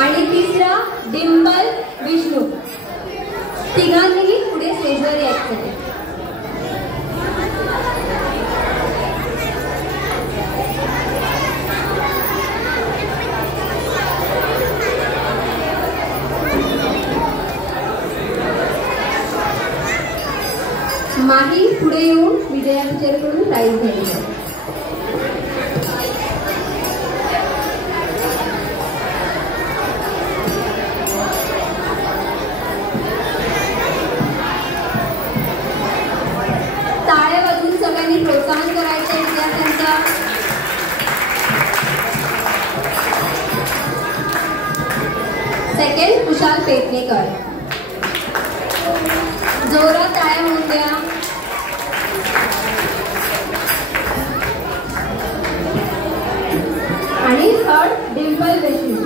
आणि तिसरा डिंपल विष्णू. तिघांनीही पुढे स्टेजवर यायचं. माही पुढे येऊन विजया टीचरकडून प्राइज घ्यायची. टाळ्या वाजवून सगळ्यांनी प्रोत्साहन करायचं विद्यार्थ्यांचा. सेकंड कुशाल पेटणेकर. जोरात टाळ्या होऊन द्या. आणि थर्ड डिंपल विष्णू.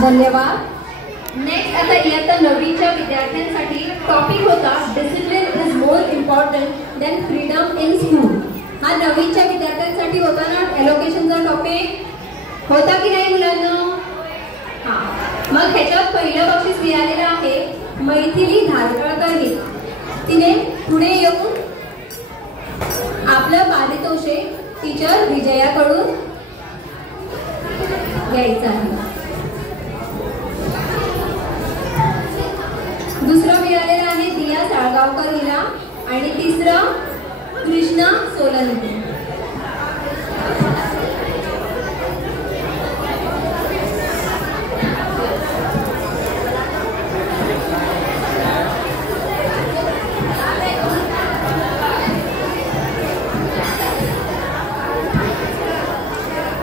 धन्यवाद. नेक्स्ट आता इयत्ता 9वीच्या विद्यार्थ्यांसाठी टॉपिक होता discipline is more important than freedom in school. हा 9वीच्या विद्यार्थ्यांसाठी होता ना एलोकेशनचा टॉपिक, होता की नाही मुलांना? हा, मग ह्याच्यात पहिलं बक्षीस मिळालेलं आहे मैथिली धारकळकर. तिने पुढे येऊन आपलं पारितोषिक टीचर विजयाकडून घ्यायचं आहे. दुसरं मिळालेलं आहे दिया साळगावकर हिला आणि तिसरं कृष्णा सोलंकी.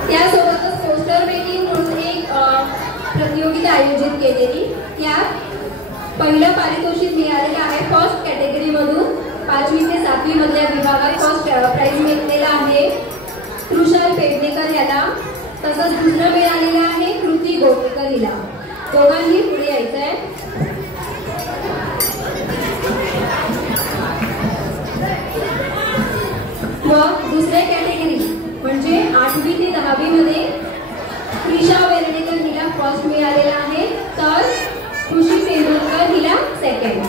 त्यासोबतच पोस्टर मेकिंग म्हणून एक प्रतियोगिता आयोजित केलेली. त्यात पहिलं पारितोषिक मिळालेलं आहे फर्स्ट कॅटेगरी मधून 5वी ते 7वी मधल्या विभागात फर्स्ट प्राइज मिळालेला आहे कुशाल पेडणेकर याला. तसंच दुसरं मिळालेलं आहे कृती गोटेकर हिला. दोघांनी पुढे यायचंय. मग दुसऱ्या कॅटेगरी म्हणजे 8वी ते 10वी मध्ये ईशा वेर्णेकर हिला फर्स्ट मिळालेला आहे, तर खुशी तेंडुलकर हिला सेकंड.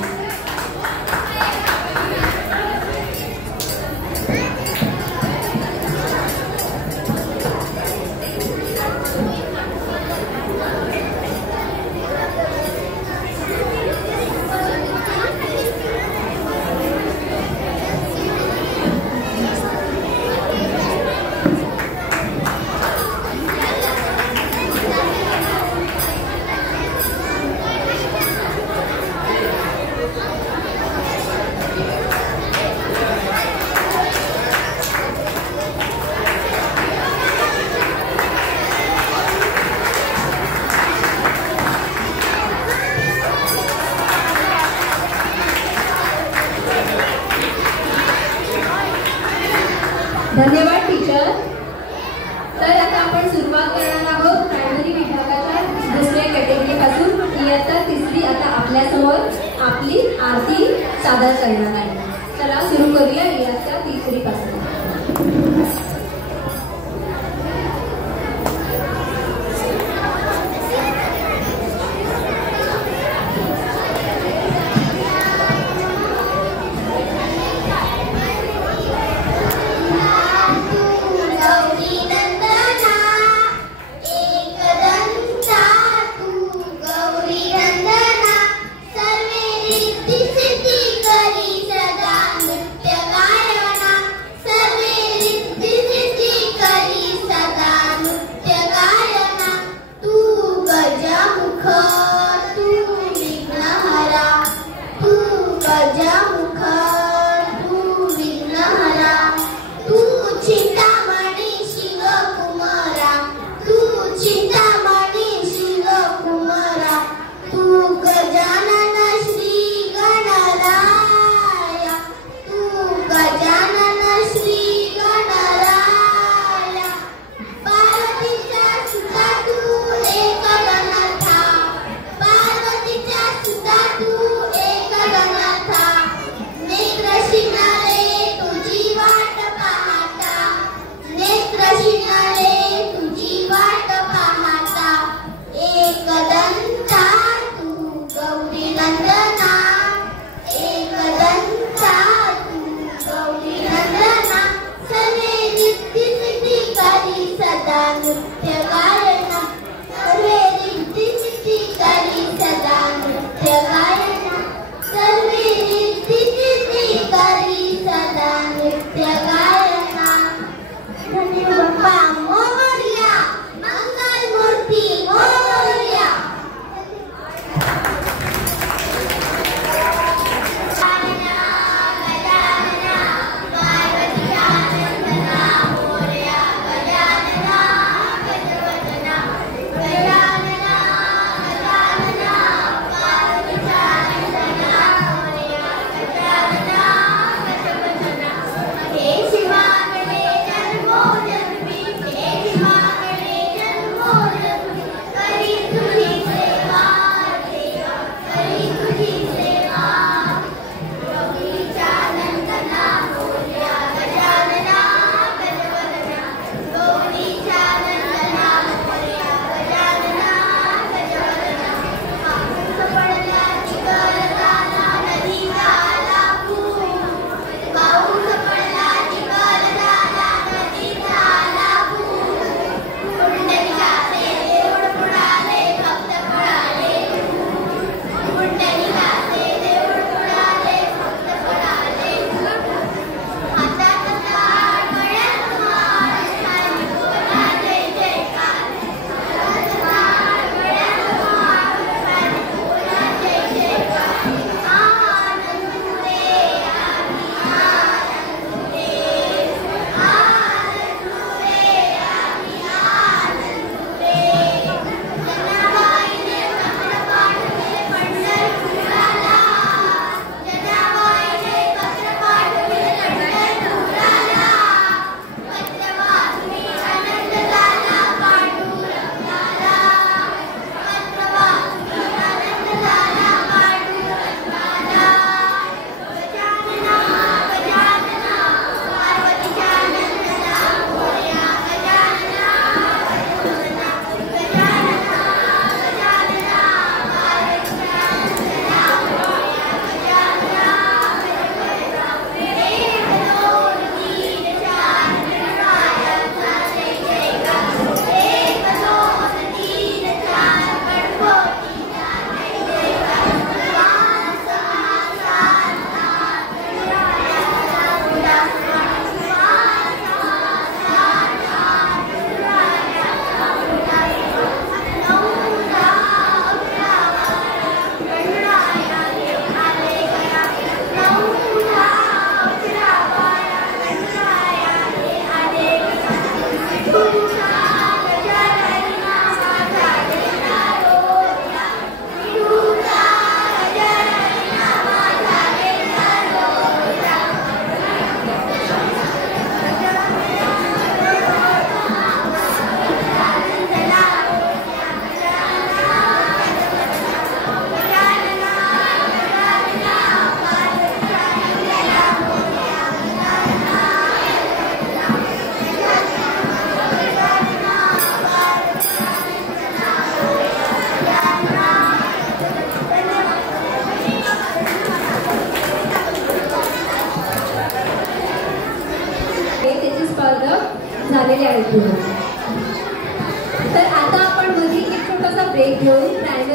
धन्यवाद टीचर. तर आता आपण सुरुवात करणार आहोत प्रायमरी विभागाच्या दुसऱ्या कॅटेगरी पासून. इयत्ता 3री आता आपल्या समोर आपली आरती सादर करणार आहे. चला सुरू करूया इयत्ता 3री पासून. सर्वे ब्रेक घेऊन प्रायमरी